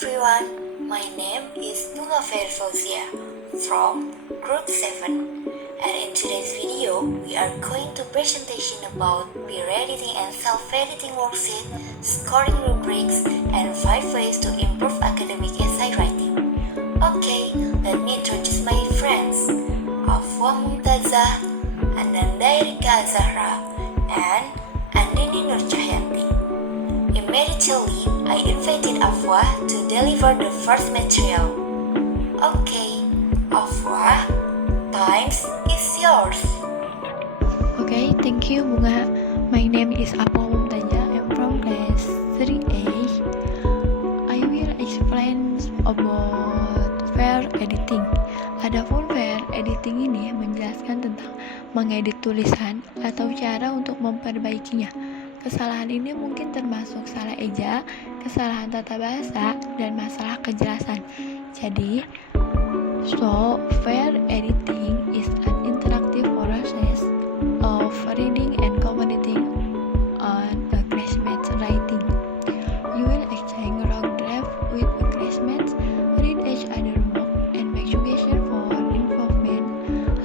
everyone, my name is Bunga Fauziah from Group 7, and in today's video, we are going to presentation about peer editing and self-editing worksheet, scoring rubrics, and 5 ways to improve academic essay writing. Okay, let me introduce my friends, Afwah Mumtazah, Ananda, Erika, Azzahra, and Andini Nurcahyanti. Immediately, I invited Afwah to deliver the first material. Okay, Afwah, time is yours. Okay, thank you Bunga. My name is Afwah Mumtazah. I'm from class 3A. I will explain about fair editing. Adapun fair editing ini menjelaskan tentang mengedit tulisan atau cara untuk memperbaikinya. Kesalahan ini mungkin termasuk salah eja, kesalahan tata bahasa, dan masalah kejelasan. Jadi, fair editing is an interactive process of reading and commenting on a classmate's writing. You will exchange rough draft with classmates, read each other's work, and make suggestions for improvement,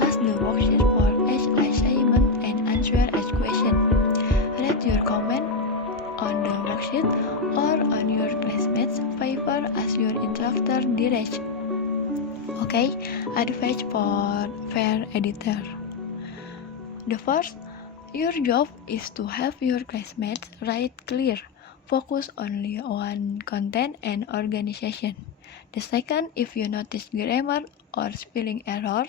ask the worksheet for each assignment, and answer each question. Write your comment on the worksheet or on your classmates' paper as your instructor directs. Okay, advice for fair editor. The first, your job is to help your classmates write clear, focus only on content and organization. The second, if you notice grammar or spelling error,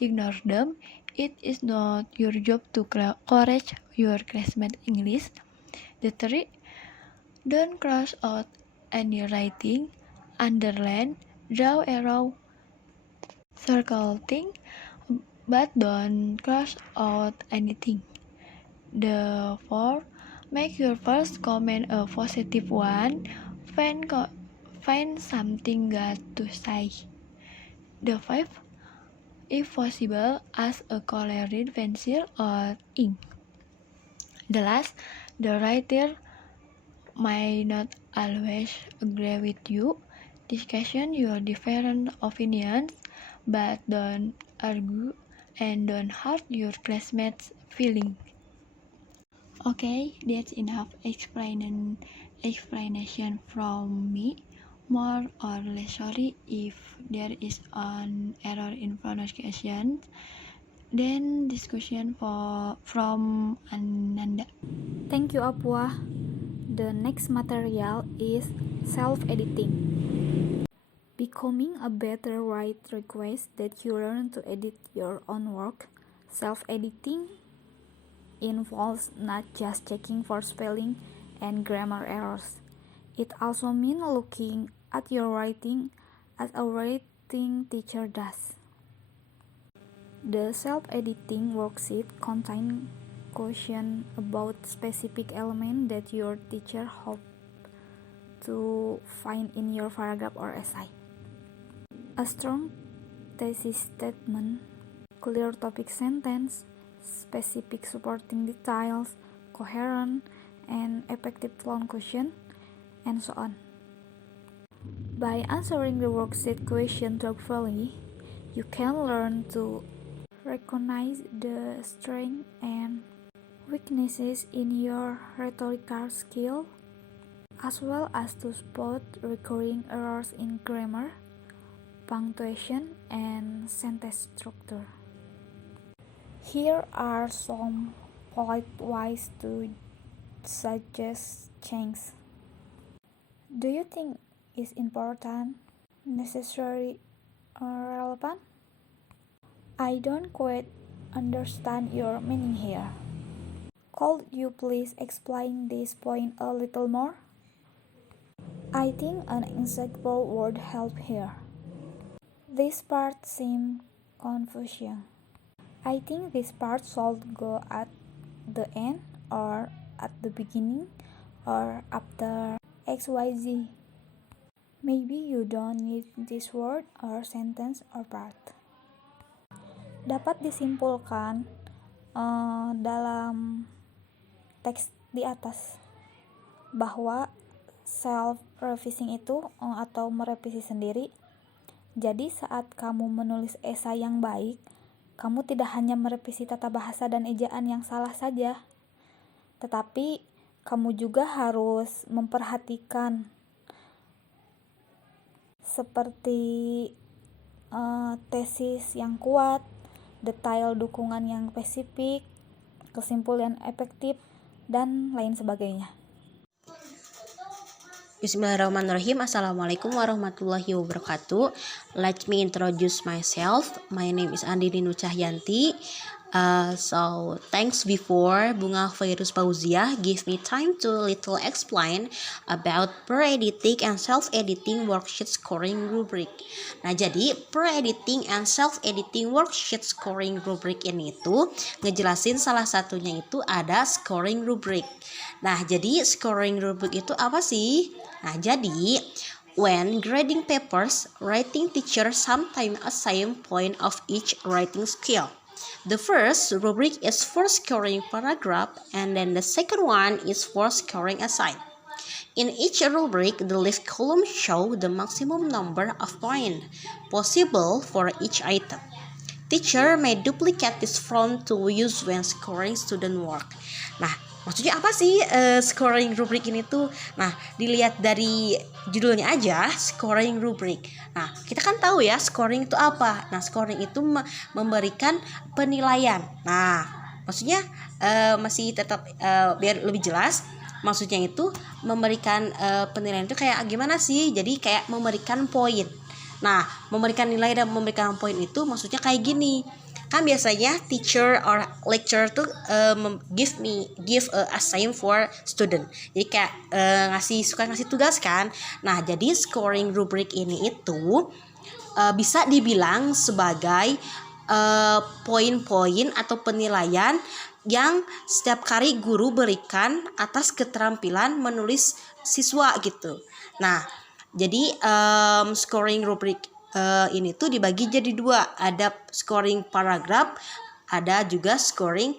ignore them. It is not your job to correct your classmates' English. The third, don't cross out any writing, underline, draw arrow, circle thing, but don't cross out anything. The fourth, make your first comment a positive one. Find something good to say. The fifth, if possible, ask a colored pencil or ink. The last, the writer might not always agree with you. Discussion your different opinions, but don't argue and don't hurt your classmates' feelings. Okay, that's enough explanation from me. More or less sorry if there is an error in pronunciation. Then discussion from Ananda. Thank you, Afwah. The next material is self-editing. Becoming a better writer requires that you learn to edit your own work. Self-editing involves not just checking for spelling and grammar errors. It also means looking at your writing as a writing teacher does. The self-editing worksheet contains questions about specific elements that your teacher hopes to find in your paragraph or essay. A strong thesis statement, clear topic sentence, specific supporting details, coherent and effective conclusion, and so on. By answering the worksheet question truthfully, you can learn to recognize the strengths and weaknesses in your rhetorical skill, as well as to spot recurring errors in grammar, punctuation, and sentence structure. Here are some polite ways to suggest change. Do you think it's important, necessary, or relevant? I don't quite understand your meaning here. Could you please explain this point a little more? I think an example would help here. This part seems confusing. I think this part should go at the end, or at the beginning, or after XYZ. Maybe you don't need this word or sentence or part. Dapat disimpulkan dalam teks di atas bahwa self-revising itu atau merevisi sendiri. Jadi saat kamu menulis esai yang baik, kamu tidak hanya merevisi tata bahasa dan ejaan yang salah saja, tetapi kamu juga harus memperhatikan seperti tesis yang kuat, detail dukungan yang spesifik, kesimpulan efektif, dan lain sebagainya. Bismillahirrahmanirrahim. Assalamualaikum warahmatullahi wabarakatuh. Let me introduce myself. My name is Andini Nurcahyanti. So thanks before Bunga Fairuz Fauziah give me time to little explain about per-editing and self-editing worksheet scoring rubric. Nah, jadi per-editing and self-editing worksheet scoring rubric ini tuh ngejelasin salah satunya itu ada scoring rubric. Nah, jadi scoring rubric itu apa sih? Nah, jadi when grading papers, writing teacher sometimes assign point of each writing skill. The first rubric is for scoring paragraph, and then the second one is for scoring essay. In each rubric, the left column shows the maximum number of points possible for each item. Teacher may duplicate this form to use when scoring student work. Nah, maksudnya apa sih scoring rubric ini tuh? Nah, dilihat dari judulnya aja, scoring rubric. Nah, kita kan tahu ya scoring itu apa. Nah, scoring itu memberikan penilaian. Nah, maksudnya masih tetap biar lebih jelas. Maksudnya itu memberikan penilaian itu kayak gimana sih? Jadi kayak memberikan poin. Nah, memberikan nilai dan memberikan poin itu maksudnya kayak gini. Kan biasanya teacher or lecturer tuh give a assignment for student. Jadi kayak suka ngasih tugas kan. Nah, jadi scoring rubric ini itu bisa dibilang sebagai poin-poin atau penilaian yang setiap kali guru berikan atas keterampilan menulis siswa gitu. Nah, jadi scoring rubric ini tuh dibagi jadi dua, ada scoring paragraph, ada juga scoring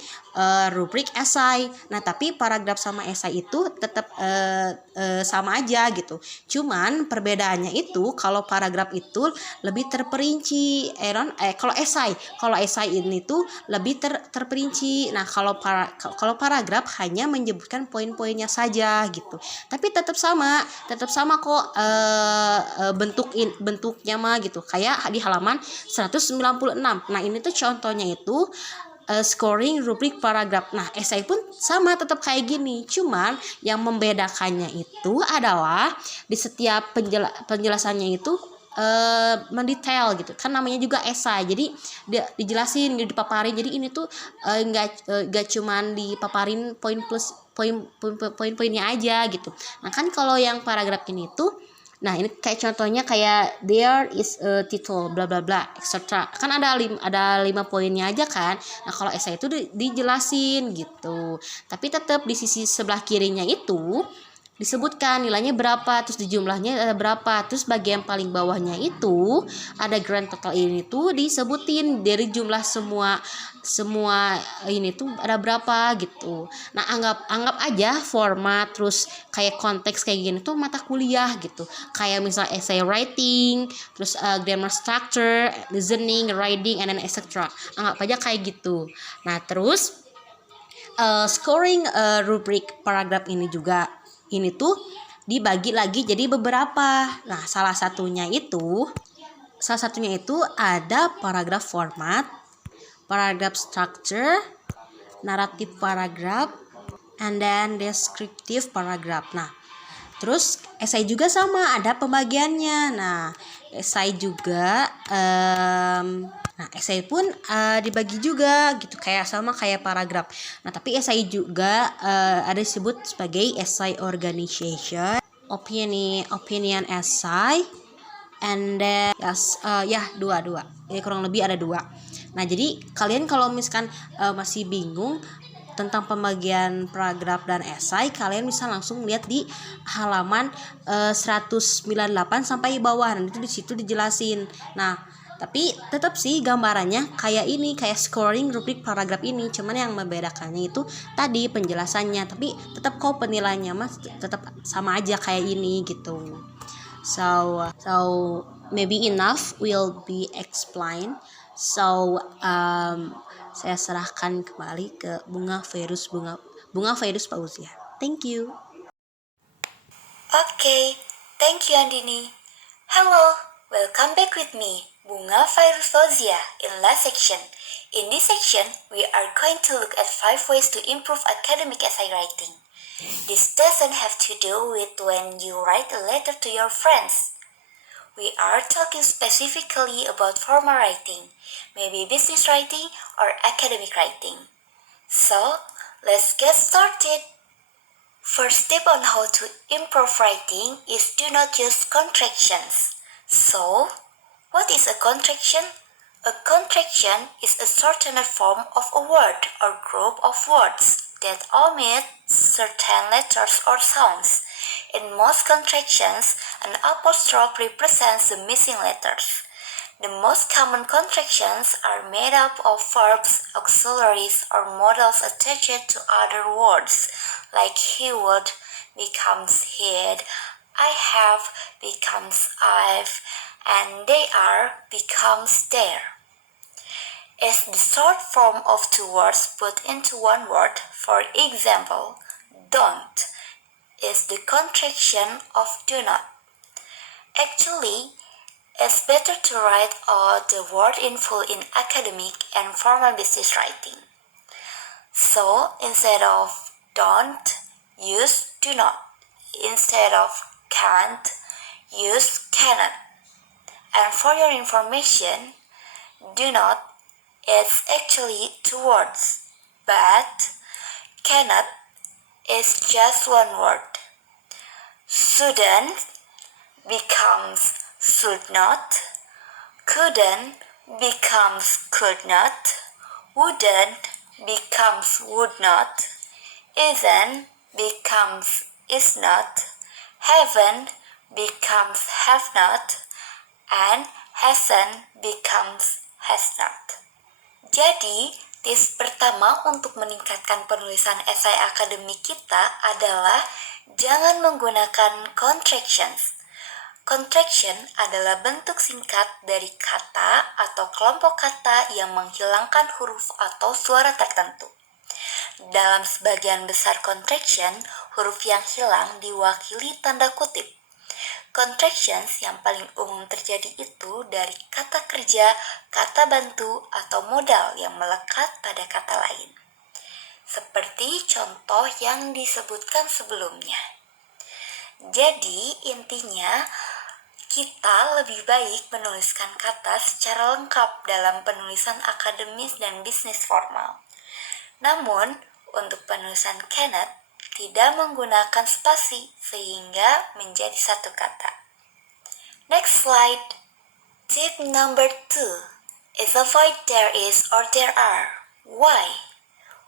rubrik esai. Nah, tapi paragraf sama esai itu tetap sama aja gitu. Cuman perbedaannya itu kalau paragraf itu lebih terperinci. Kalau esai ini tuh lebih terperinci. Nah, kalau paragraf hanya menyebutkan poin-poinnya saja gitu. Tapi tetap sama kok bentuknya mah gitu. Kayak di halaman 196. Nah, ini tuh contohnya itu scoring rubrik paragraf. Nah, esai pun sama tetap kayak gini. Cuman yang membedakannya itu adalah di setiap penjelasannya itu mendetail gitu. Kan namanya juga esai. Jadi dijelasin, dipaparin. Jadi ini tuh enggak cuman dipaparin poin-poinnya aja gitu. Nah, kan kalau yang paragraf ini tuh, nah ini kayak contohnya kayak there is a title bla bla bla etc. Kan ada 5 poinnya aja kan. Nah, kalau esai itu dijelasin gitu. Tapi tetap di sisi sebelah kirinya itu disebutkan nilainya berapa, terus di jumlahnya ada berapa, terus bagian paling bawahnya itu ada grand total ini tuh disebutin dari jumlah semua ini tuh ada berapa gitu. Nah, anggap aja format terus kayak konteks kayak gini tuh mata kuliah gitu. Kayak misal essay writing, terus grammar structure, listening, reading, and then etc. Anggap aja kayak gitu. Nah, terus scoring rubrik paragraf ini juga ini tuh dibagi lagi jadi beberapa. Nah, salah satunya itu ada paragraf format, paragraph structure, naratif paragraph, and then descriptive paragraph. Nah, terus esai juga sama, ada pembagiannya. Nah, esai juga esai pun dibagi juga gitu, kayak paragraf. Nah, tapi esai juga ada disebut sebagai essay organization, opinion essay, and then dua. Jadi kurang lebih ada 2. Nah, jadi kalian kalau misalkan masih bingung tentang pembagian paragraf dan esai, kalian bisa langsung lihat di halaman 198 sampai bawah. Nah, itu di situ dijelasin. Nah, Tapi tetap sih gambarannya kayak ini, kayak scoring rubrik paragraf ini, cuman yang membedakannya itu tadi penjelasannya, tapi tetap kok penilaiannya mas tetap sama aja kayak ini gitu. So maybe enough will be explained. So saya serahkan kembali ke Bunga Fairuz Fauziah. Thank you. Okay, thank you Andini. Hello, welcome back with me, Bunga Fauziah, in last section. In this section, we are going to look at 5 ways to improve academic essay writing. This doesn't have to do with when you write a letter to your friends. We are talking specifically about formal writing, maybe business writing or academic writing. So, let's get started. First tip on how to improve writing is do not use contractions. So, what is a contraction? A contraction is a shortened form of a word or group of words that omit certain letters or sounds. In most contractions, an apostrophe represents the missing letters. The most common contractions are made up of verbs, auxiliaries, or modals attached to other words, like he would becomes he'd, I have becomes I've, and they are becomes there. Is the short form of 2 words put into 1 word. For example, don't is the contraction of do not. Actually, it's better to write all the word in full in academic and formal business writing. So, instead of don't, use do not. Instead of can't, use cannot. And for your information, do not is actually 2 words, but cannot is just 1 word. Shouldn't becomes should not, couldn't becomes could not, wouldn't becomes would not, isn't becomes is not, haven't becomes have not, and hasn't becomes has not. Jadi, tips pertama untuk meningkatkan penulisan esai akademik kita adalah jangan menggunakan contractions. Contraction adalah bentuk singkat dari kata atau kelompok kata yang menghilangkan huruf atau suara tertentu. Dalam sebagian besar contraction, huruf yang hilang diwakili tanda kutip. Contractions yang paling umum terjadi itu dari kata kerja, kata bantu, atau modal yang melekat pada kata lain. Seperti contoh yang disebutkan sebelumnya. Jadi, intinya, kita lebih baik menuliskan kata secara lengkap dalam penulisan akademis dan bisnis formal. Namun, untuk penulisan cannot, tidak menggunakan spasi sehingga menjadi 1 kata. Next slide. Tip number 2 is avoid there is or there are. Why?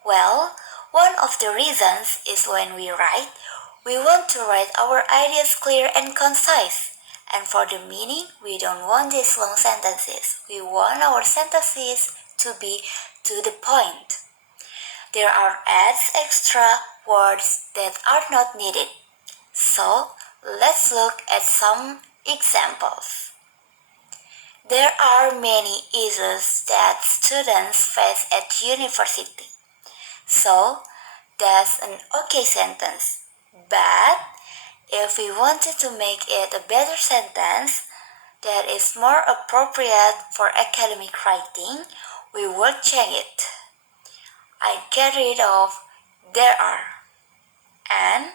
Well, one of the reasons is when we write, we want to write our ideas clear and concise. And for the meaning, we don't want these long sentences. We want our sentences to be to the point. There are extra words that are not needed. So, let's look at some examples. There are many issues that students face at university. So, that's an okay sentence. But, if we wanted to make it a better sentence that is more appropriate for academic writing, we would change it. I'd get rid of there are, and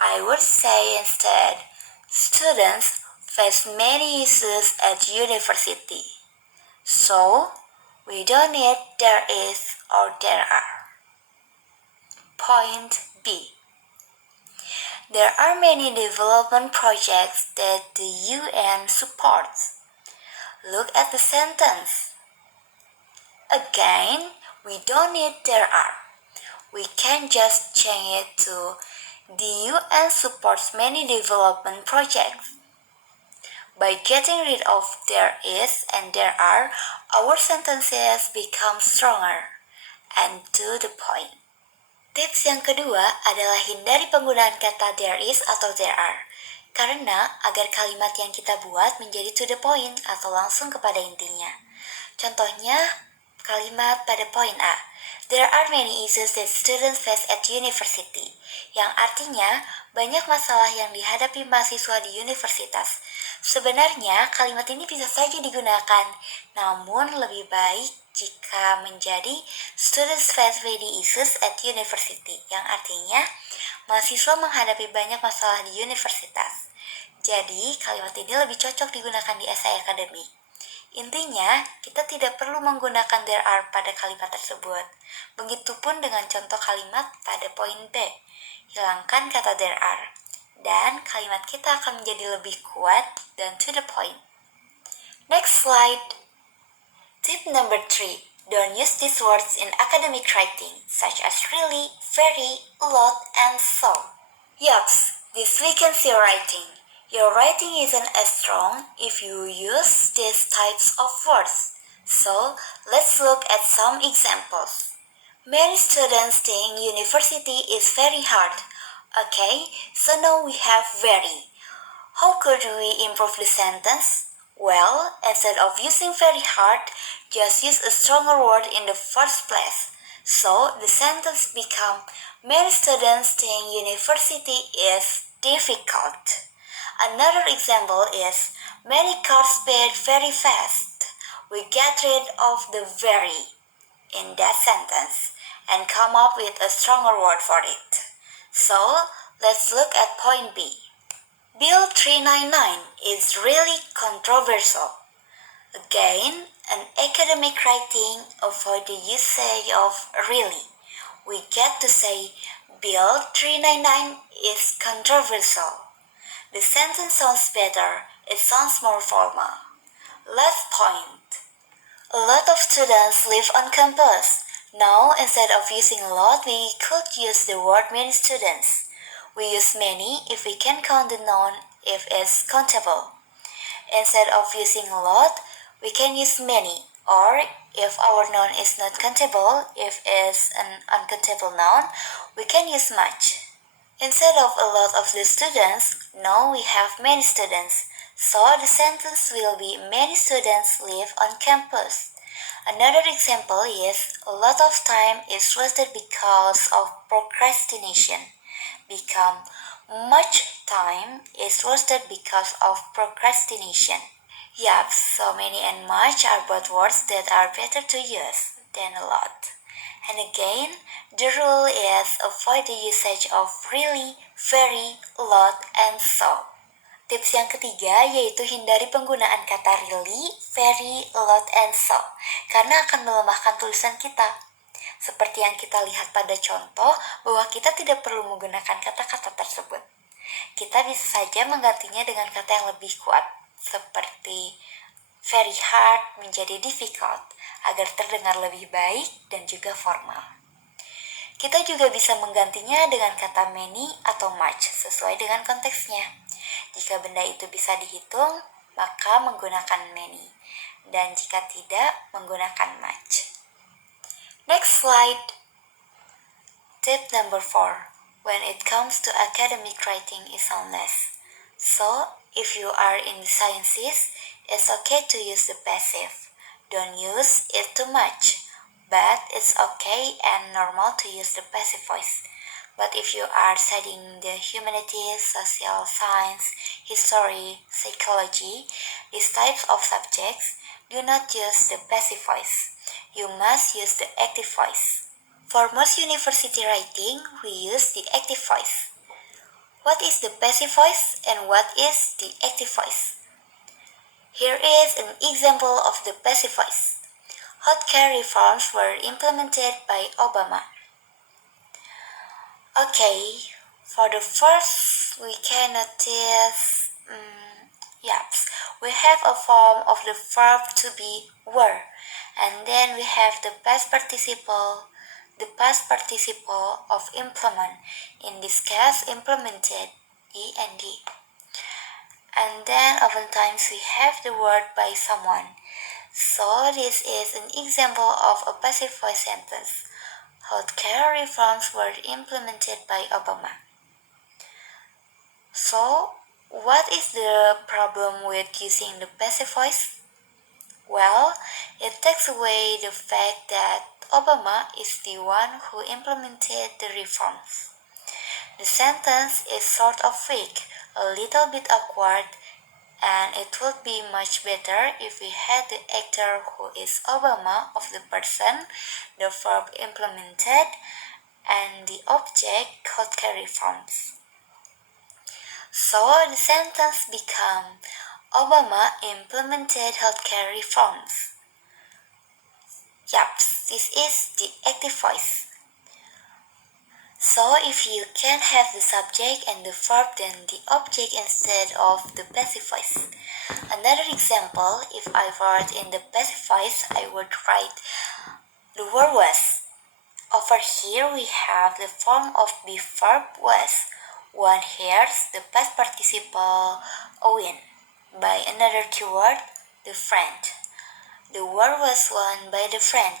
I would say instead, students face many issues at university. So, we don't need there is or there are. Point B. There are many development projects that the UN supports. Look at the sentence. Again, we don't need there are. We can just change it to the UN supports many development projects. By getting rid of there is and there are, our sentences become stronger and to the point. Tips yang kedua adalah hindari penggunaan kata there is atau there are. Karena agar kalimat yang kita buat menjadi to the point atau langsung kepada intinya. Contohnya, kalimat pada poin A. There are many issues that students face at university. Yang artinya, banyak masalah yang dihadapi mahasiswa di universitas. Sebenarnya, kalimat ini bisa saja digunakan, namun lebih baik jika menjadi students face many issues at university, yang artinya mahasiswa menghadapi banyak masalah di universitas. Jadi, kalimat ini lebih cocok digunakan di esai akademik. Intinya, kita tidak perlu menggunakan there are pada kalimat tersebut. Begitupun dengan contoh kalimat pada poin B. Hilangkan kata there are, dan kalimat kita akan menjadi lebih kuat dan to the point. Next slide. Tip number 3. Don't use these words in academic writing, such as really, very, lot, and so. Yups, this weakens your writing. Your writing isn't as strong if you use these types of words. So, let's look at some examples. Many students think university is very hard. Okay, so now we have very. How could we improve the sentence? Well, instead of using very hard, just use a stronger word in the first place. So, the sentence become, many students think university is difficult. Another example is, many cars speed very fast. We get rid of the very in that sentence and come up with a stronger word for it. So, let's look at point B. Bill 399 is really controversial. Again, in academic writing, avoid the usage of really. We get to say, Bill 399 is controversial. The sentence sounds better, it sounds more formal. Last point. A lot of students live on campus. Now, instead of using a lot, we could use the word many students. We use many if we can count the noun if it's countable. Instead of using a lot, we can use many, or if our noun is not countable, if it's an uncountable noun, we can use much. Instead of a lot of the students, now we have many students, so the sentence will be many students live on campus. Another example is, a lot of time is wasted because of procrastination. Become, much time is wasted because of procrastination. Yup, so many and much are both words that are better to use than a lot. And again, the rule is avoid the usage of really, very, lot, and so. Tips yang ketiga yaitu hindari penggunaan kata really, very, lot, and so, karena akan melemahkan tulisan kita. Seperti yang kita lihat pada contoh bahwa kita tidak perlu menggunakan kata-kata tersebut. Kita bisa saja menggantinya dengan kata yang lebih kuat, seperti very hard menjadi difficult, agar terdengar lebih baik dan juga formal. Kita juga bisa menggantinya dengan kata many atau much sesuai dengan konteksnya. Jika benda itu bisa dihitung, maka menggunakan many, dan jika tidak, menggunakan much. Next slide. Tip number 4. When it comes to academic writing is soundness. So, if you are in the sciences, it's okay to use the passive. Don't use it too much, but it's okay and normal to use the passive voice. But if you are studying the humanities, social science, history, psychology, these types of subjects, do not use the passive voice. You must use the active voice. For most university writing, we use the active voice. What is the passive voice and what is the active voice? Here is an example of the passive voice. Healthcare reforms were implemented by Obama. Okay, for the first, we can notice, we have a form of the verb to be were, and then we have the past participle of implement, in this case implemented, ed. And then oftentimes we have the word by someone. So this is an example of a passive voice sentence. Healthcare reforms were implemented by Obama. So, what is the problem with using the passive voice? Well, it takes away the fact that Obama is the one who implemented the reforms. The sentence is sort of weak, a little bit awkward, and it would be much better if we had the actor who is Obama of the person, the verb implemented, and the object healthcare reforms. So the sentence become Obama implemented healthcare reforms. Yup, this is the active voice. So if you can have the subject and the verb, then the object instead of the passive voice. Another example, if I were in the passive voice, I would write the word was. Over here we have the form of the verb was. One hears the past participle win by another keyword, the friend. The word was won by the friend.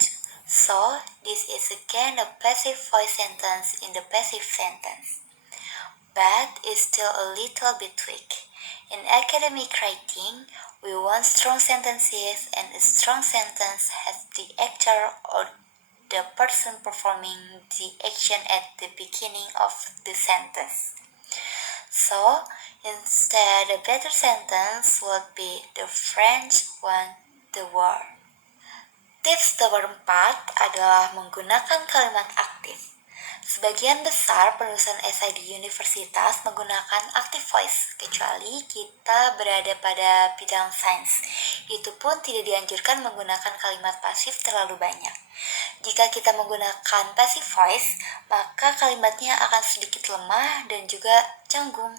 So, this is again a passive voice sentence in the passive sentence. But it's still a little bit weak. In academic writing, we want strong sentences, and a strong sentence has the actor or the person performing the action at the beginning of the sentence. So, instead, a better sentence would be the French won the war. Tips nomor 4 adalah menggunakan kalimat aktif. Sebagian besar penulisan esai di universitas menggunakan active voice, kecuali kita berada pada bidang sains. Itu pun tidak dianjurkan menggunakan kalimat pasif terlalu banyak. Jika kita menggunakan passive voice, maka kalimatnya akan sedikit lemah dan juga canggung.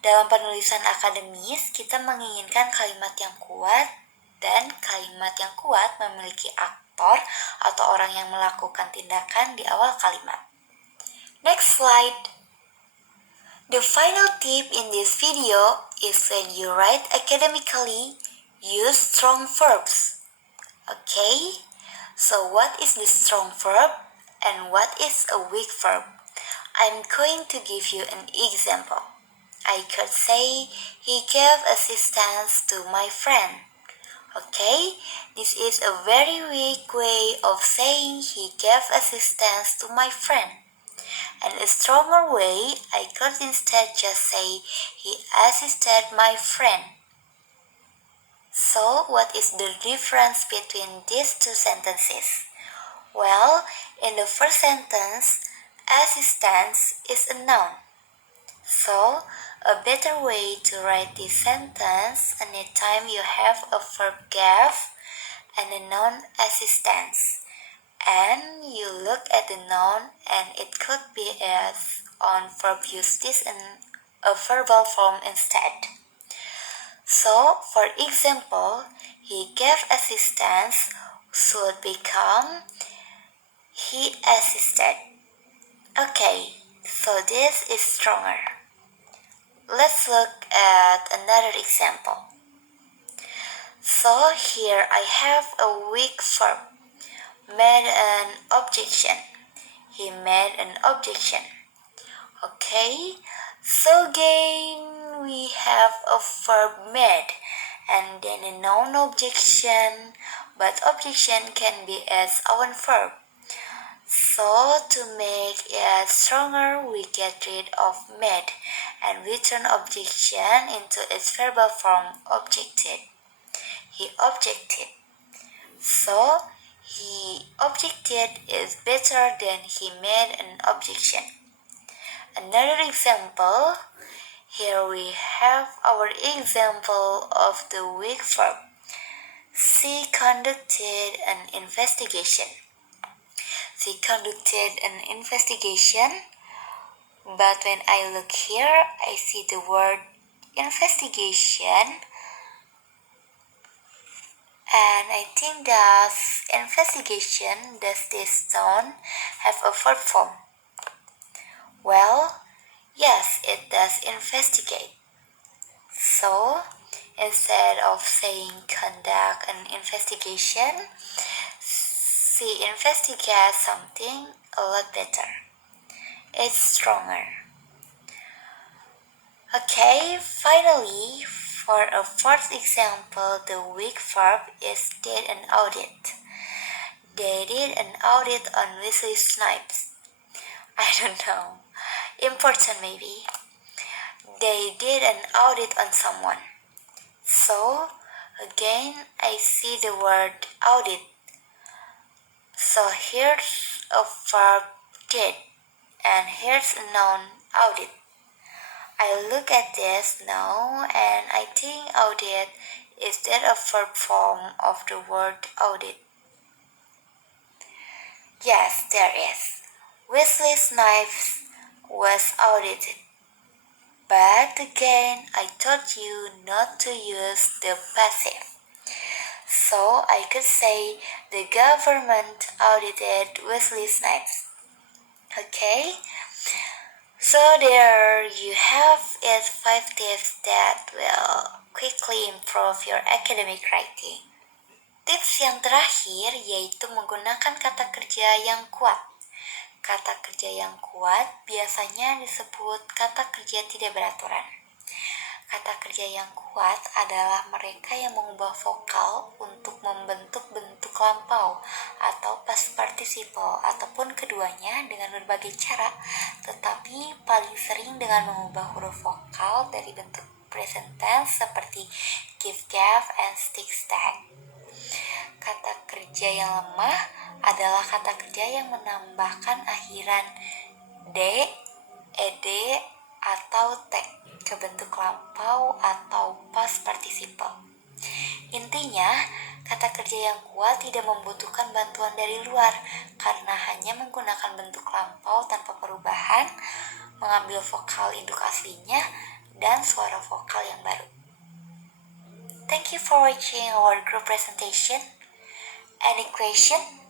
Dalam penulisan akademis, kita menginginkan kalimat yang kuat, dan kalimat yang kuat memiliki aktor atau orang yang melakukan tindakan di awal kalimat. Next slide. The final tip in this video is when you write academically, use strong verbs. Okay? So what is the strong verb and what is a weak verb? I'm going to give you an example. I could say, he gave assistance to my friend. Okay, this is a very weak way of saying he gave assistance to my friend. And a stronger way, I could instead just say he assisted my friend. So, what is the difference between these two sentences? Well, in the first sentence, assistance is a noun. So, a better way to write this sentence, anytime you have a verb gave and a noun assistance, and you look at the noun and it could be as on verb, use this in a verbal form instead. So, for example, he gave assistance should become he assisted. Okay, so this is stronger. Let's look at another example. So here I have a weak verb, made an objection. He made an objection. Okay, so again we have a verb made and then a noun objection, but objection can be as our verb. So, to make it stronger, we get rid of made and we turn objection into its verbal form, objected. He objected. So, he objected is better than he made an objection. Another example, here we have our example of the weak verb. She conducted an investigation. She conducted an investigation, but when I look here, I see the word investigation, and I think that investigation, does this noun have a verb form? Well, yes, it does investigate. So, instead of saying conduct an investigation, she investigates something a lot better. It's stronger. Okay, finally, for a fourth example, the weak verb is did an audit. They did an audit on Wesley Snipes. I don't know. Important maybe. They did an audit on someone. So, again, I see the word audit. So here's a verb did, and here's a noun audit. I look at this now and I think audit is that a verb form of the word audit. Yes, there is. Wesley Snipes was audited. But again, I told you not to use the passive. So I could say the government audited Wesley Snipes. Okay? So there you have it, 5 tips that will quickly improve your academic writing. Tips yang terakhir yaitu menggunakan kata kerja yang kuat. Kata kerja yang kuat biasanya disebut kata kerja tidak beraturan. Kata kerja yang kuat adalah mereka yang mengubah vokal untuk membentuk bentuk lampau atau past participle ataupun keduanya dengan berbagai cara, tetapi paling sering dengan mengubah huruf vokal dari bentuk present tense seperti give, gave, and stick, stack. Kata kerja yang lemah adalah kata kerja yang menambahkan akhiran d, ed, atau t ke bentuk lampau atau past participle. Intinya, kata kerja yang kuat tidak membutuhkan bantuan dari luar karena hanya menggunakan bentuk lampau tanpa perubahan, mengambil vokal induk aslinya, dan suara vokal yang baru. Thank you for watching our group presentation. Any question?